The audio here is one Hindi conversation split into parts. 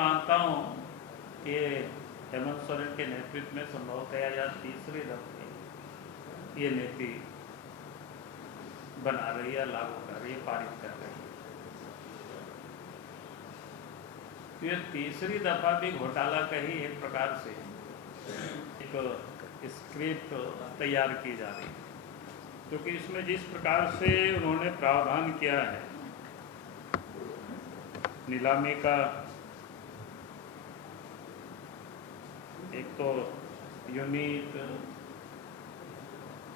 मानता हूँ कि हेमंत सोरेन के नेतृत्व में संभवतः या तीसरी दफे ये नीति बना रही है, लागू कर रही है, पारित कर रही है। तो ये तीसरी दफा भी घोटाला का ही एक प्रकार से एक स्क्रिप्ट तैयार की जा रही है, क्योंकि इसमें जिस प्रकार से उन्होंने प्रावधान किया है नीलामी का, एक तो यूनिट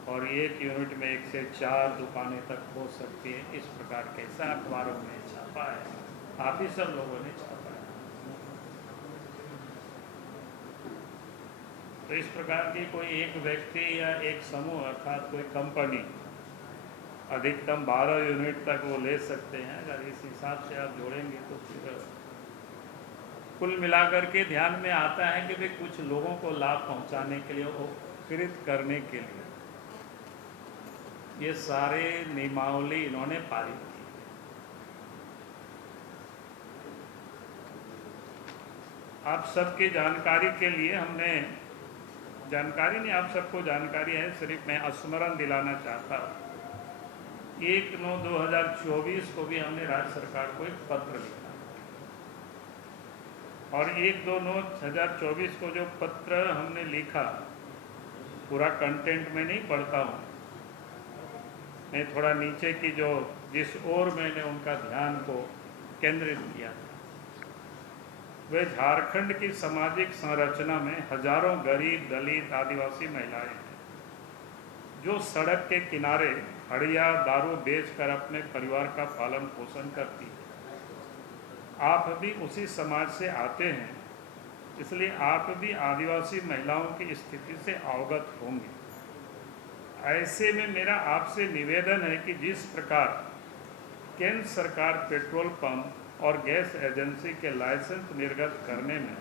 और एक यूनिट में 1 से 4 दुकानें तक हो सकती है, इस प्रकार कैसा अखबारों में छापा है, आप ही सब लोगों ने छापा है। तो इस प्रकार की कोई एक व्यक्ति या एक समूह अर्थात कोई कंपनी अधिकतम 12 यूनिट तक वो ले सकते हैं। अगर इस हिसाब से आप जोड़ेंगे तो फिर कुल मिलाकर के ध्यान में आता है कि भाई कुछ लोगों को लाभ पहुंचाने के लिए, उपकृत करने के लिए ये सारे नियमावली इन्होंने पारित की। आप सबकी जानकारी के लिए हमने, जानकारी नहीं, आप सबको जानकारी है, सिर्फ मैं स्मरण दिलाना चाहता हूँ। 1/9/2024 को भी हमने राज्य सरकार को एक पत्र लिखा और 1/2/2024 को जो पत्र हमने लिखा, पूरा कंटेंट में नहीं पढ़ता हूँ मैं, थोड़ा नीचे की जो जिस ओर मैंने उनका ध्यान को केंद्रित किया था, वे झारखंड की सामाजिक संरचना में हजारों गरीब, दलित, आदिवासी महिलाएं हैं जो सड़क के किनारे हड़िया दारू बेचकर अपने परिवार का पालन पोषण करती है। आप भी उसी समाज से आते हैं, इसलिए आप भी आदिवासी महिलाओं की स्थिति से अवगत होंगे। ऐसे में मेरा आपसे निवेदन है कि जिस प्रकार केंद्र सरकार पेट्रोल पंप और गैस एजेंसी के लाइसेंस निर्गत करने में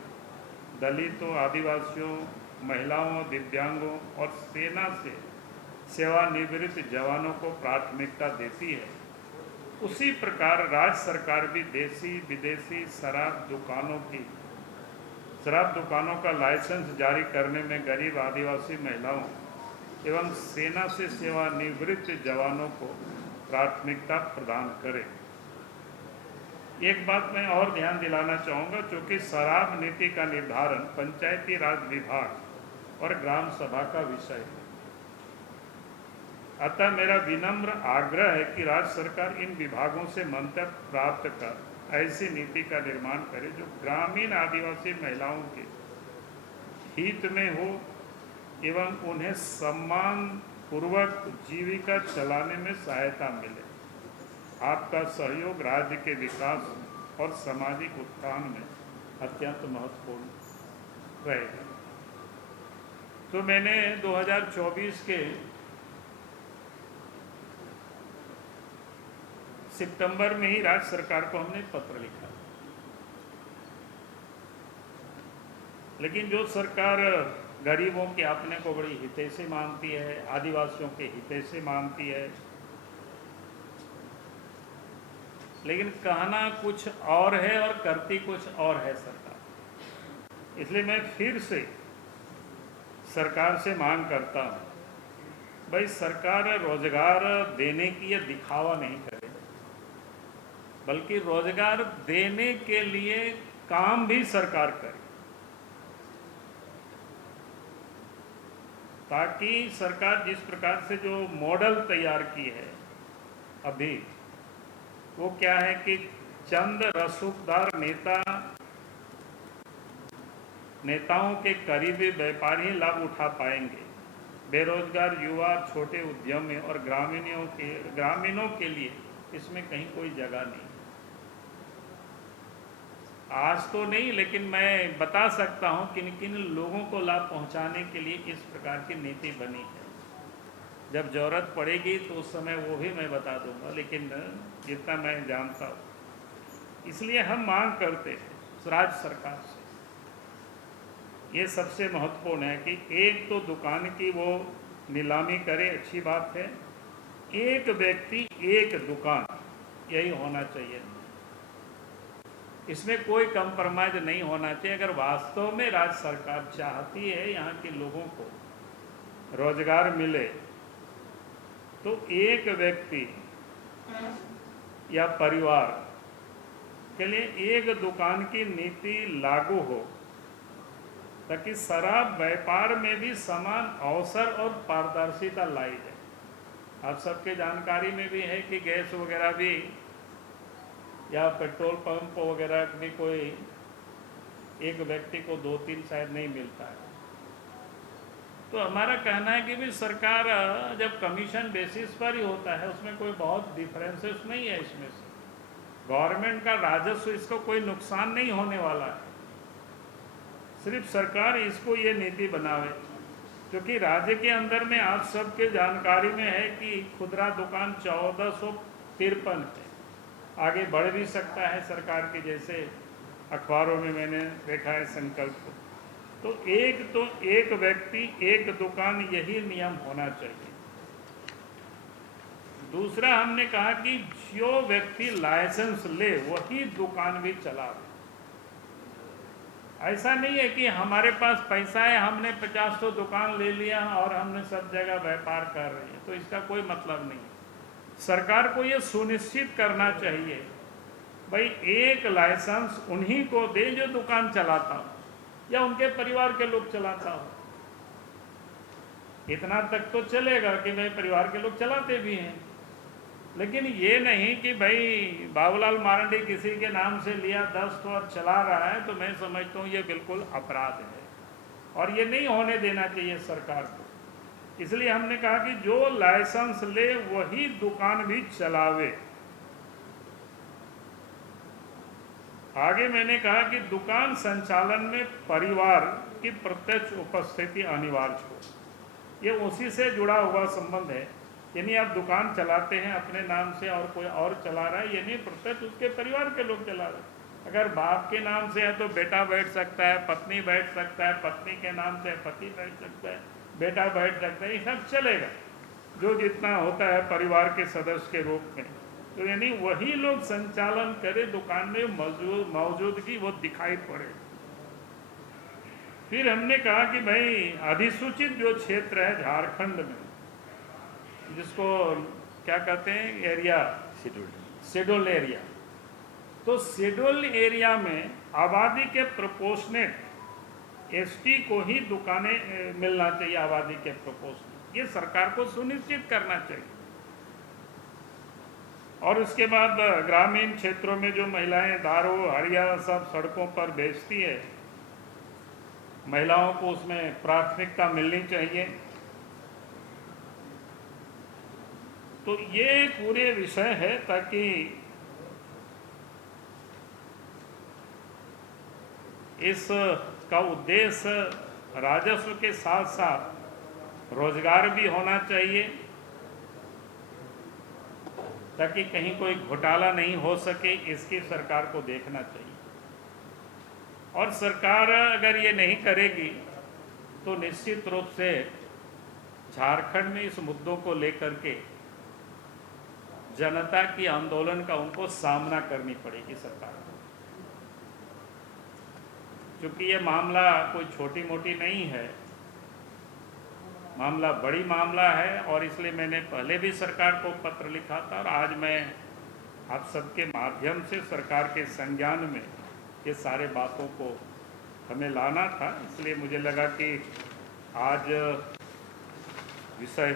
दलितों, आदिवासियों, महिलाओं, दिव्यांगों और सेना से सेवानिवृत्त जवानों को प्राथमिकता देती है, उसी प्रकार राज्य सरकार भी देसी विदेशी शराब दुकानों का लाइसेंस जारी करने में गरीब आदिवासी महिलाओं एवं सेना से सेवानिवृत्त जवानों को प्राथमिकता प्रदान करे। एक बात मैं और ध्यान दिलाना चाहूँगा, चूँकि शराब नीति का निर्धारण पंचायती राज विभाग और ग्राम सभा का विषय है, अतः मेरा विनम्र आग्रह है कि राज्य सरकार इन विभागों से मंतव्य प्राप्त कर ऐसी नीति का निर्माण करे जो ग्रामीण आदिवासी महिलाओं के हित में हो एवं उन्हें सम्मान पूर्वक जीविका चलाने में सहायता मिले। आपका सहयोग राज्य के विकास और सामाजिक उत्थान में अत्यंत महत्वपूर्ण रहेगा। तो मैंने 2024 के सितंबर में ही राज्य सरकार को हमने पत्र लिखा, लेकिन जो सरकार गरीबों के अपने को बड़ी हितैषी मानती है, आदिवासियों के हितैषी मानती है, लेकिन कहना कुछ और है और करती कुछ और है सरकार। इसलिए मैं फिर से सरकार से मांग करता हूँ, भाई सरकार रोजगार देने की ये दिखावा नहीं करे, बल्कि रोजगार देने के लिए काम भी सरकार करे, ताकि सरकार जिस प्रकार से जो मॉडल तैयार की है अभी, वो क्या है कि चंद रसूखदार नेताओं के करीबी व्यापारी लाभ उठा पाएंगे। बेरोजगार युवा, छोटे उद्यमी और ग्रामीणों के लिए इसमें कहीं कोई जगह नहीं। आज तो नहीं, लेकिन मैं बता सकता हूं किन किन लोगों को लाभ पहुंचाने के लिए इस प्रकार की नीति बनी है। जब जरूरत पड़ेगी तो उस समय वो भी मैं बता दूंगा, लेकिन जितना मैं जानता हूँ, इसलिए हम मांग करते हैं राज्य सरकार से, ये सबसे महत्वपूर्ण है कि एक तो दुकान की वो नीलामी करे, अच्छी बात है, एक व्यक्ति एक दुकान, यही होना चाहिए। इसमें कोई कंप्रोमाइज नहीं होना चाहिए। अगर वास्तव में राज्य सरकार चाहती है यहाँ के लोगों को रोजगार मिले, तो एक व्यक्ति या परिवार के लिए एक दुकान की नीति लागू हो, ताकि शराब व्यापार में भी समान अवसर और पारदर्शिता लाई जाए। आप सबके जानकारी में भी है कि गैस वगैरह भी या पेट्रोल पंप वगैरह भी कोई एक व्यक्ति को 2-3 शायद नहीं मिलता है। तो हमारा कहना है कि भी सरकार जब कमीशन बेसिस पर ही होता है, उसमें कोई बहुत डिफरेंसेस नहीं है। इसमें से गवर्नमेंट का राजस्व, इसको कोई नुकसान नहीं होने वाला है। सिर्फ सरकार इसको ये नीति बनावे, क्योंकि राज्य के अंदर में आप सबके जानकारी में है कि खुदरा दुकान 1453 है। आगे बढ़ भी सकता है सरकार के, जैसे अखबारों में मैंने देखा है संकल्प। तो एक व्यक्ति एक दुकान, यही नियम होना चाहिए। दूसरा हमने कहा कि जो व्यक्ति लाइसेंस ले वही दुकान भी चलावे। ऐसा नहीं है कि हमारे पास पैसा है, हमने 50 दुकान ले लिया और हमने सब जगह व्यापार कर रहे हैं, तो इसका कोई मतलब नहीं। सरकार को ये सुनिश्चित करना चाहिए भाई एक लाइसेंस उन्हीं को दे जो दुकान चलाता हो या उनके परिवार के लोग चलाता हो। इतना तक तो चलेगा कि भाई परिवार के लोग चलाते भी हैं, लेकिन ये नहीं कि भाई बाबूलाल मारंडी किसी के नाम से लिया 10 और चला रहा है, तो मैं समझता हूँ ये बिल्कुल अपराध है और ये नहीं होने देना चाहिए सरकार को। इसलिए हमने कहा कि जो लाइसेंस ले वही दुकान भी चलावे। आगे मैंने कहा कि दुकान संचालन में परिवार की प्रत्यक्ष उपस्थिति अनिवार्य हो। ये उसी से जुड़ा हुआ संबंध है। यानी आप दुकान चलाते हैं अपने नाम से और कोई और चला रहा है, ये नहीं प्रत्यक्ष उसके परिवार के लोग चला रहे हैं। अगर बाप के नाम से है तो बेटा बैठ सकता है, पत्नी बैठ सकता है, पत्नी के नाम से पति बैठ सकता है, बेटा बैठ सकता है, ये सब चलेगा जो जितना होता है परिवार के सदस्य के रूप में। तो यानी वही लोग संचालन करे, दुकान में मौजूदगी वो दिखाई पड़े। फिर हमने कहा कि भाई अधिसूचित जो क्षेत्र है झारखंड में, जिसको क्या कहते हैं एरिया, शेड्यूल एरिया, तो शेड्यूल एरिया में आबादी के प्रोपोर्शनेट एसटी को ही दुकानें मिलना चाहिए। आबादी के प्रोपोर्शनेट ये सरकार को सुनिश्चित करना चाहिए। और उसके बाद ग्रामीण क्षेत्रों में जो महिलाएं दारू हड़िया सब सड़कों पर बेचती है, महिलाओं को उसमें प्राथमिकता मिलनी चाहिए। तो ये पूरे विषय है ताकि इस का उद्देश्य राजस्व के साथ साथ रोजगार भी होना चाहिए, ताकि कहीं कोई घोटाला नहीं हो सके, इसकी सरकार को देखना चाहिए। और सरकार अगर ये नहीं करेगी तो निश्चित रूप से झारखंड में इस मुद्दों को लेकर के जनता की आंदोलन का उनको सामना करनी पड़ेगी सरकार को, क्योंकि ये मामला कोई छोटी मोटी नहीं है, मामला बड़ी मामला है। और इसलिए मैंने पहले भी सरकार को पत्र लिखा था और आज मैं आप सबके माध्यम से सरकार के संज्ञान में ये सारे बातों को हमें लाना था। इसलिए मुझे लगा कि आज विषय